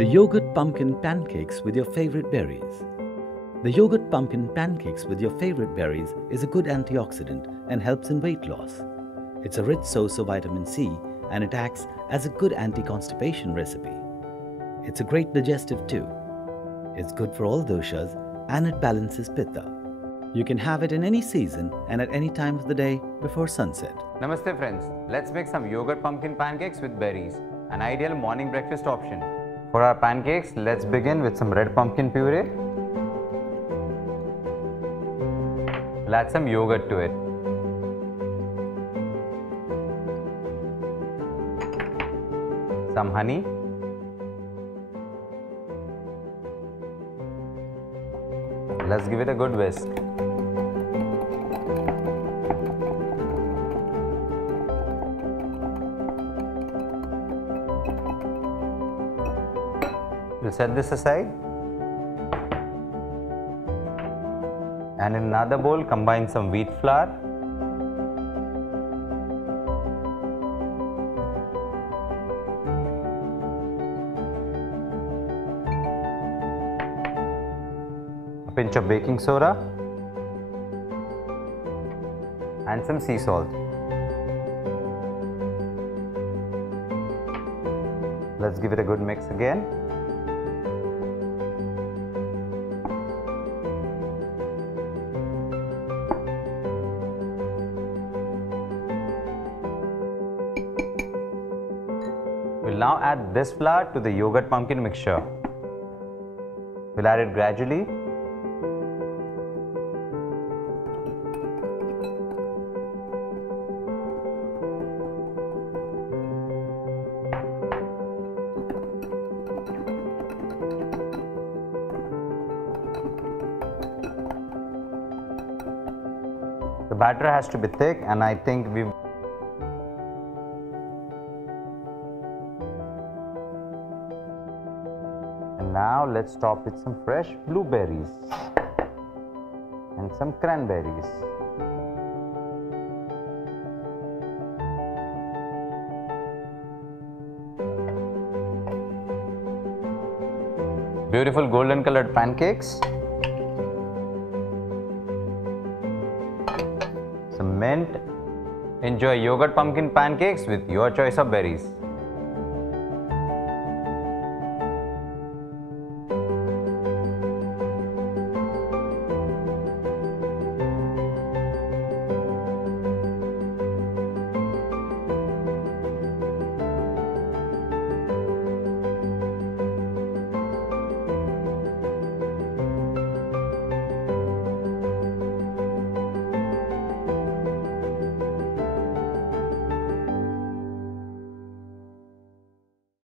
The yogurt pumpkin pancakes with your favorite berries. The yogurt pumpkin pancakes with your favorite berries is a good antioxidant and helps in weight loss. It's a rich source of vitamin C and it acts as a good anti-constipation recipe. It's a great digestive too. It's good for all doshas and it balances Pitta. You can have it in any season and at any time of the day before sunset. Namaste friends, let's make some yogurt pumpkin pancakes with berries, an ideal morning breakfast option. For our pancakes, let's begin with some red pumpkin puree. We'll add some yogurt to it. Some honey. Let's give it a good whisk. We'll set this aside. And in another bowl, combine some wheat flour, a pinch of baking soda, and some sea salt. Let's give it a good mix again. We'll now add this flour to the yogurt pumpkin mixture. We'll add it gradually. The batter has to be thick, and I think we've Now let's top with some fresh blueberries and some cranberries. Beautiful golden colored pancakes. Some mint. Enjoy yogurt pumpkin pancakes with your choice of berries.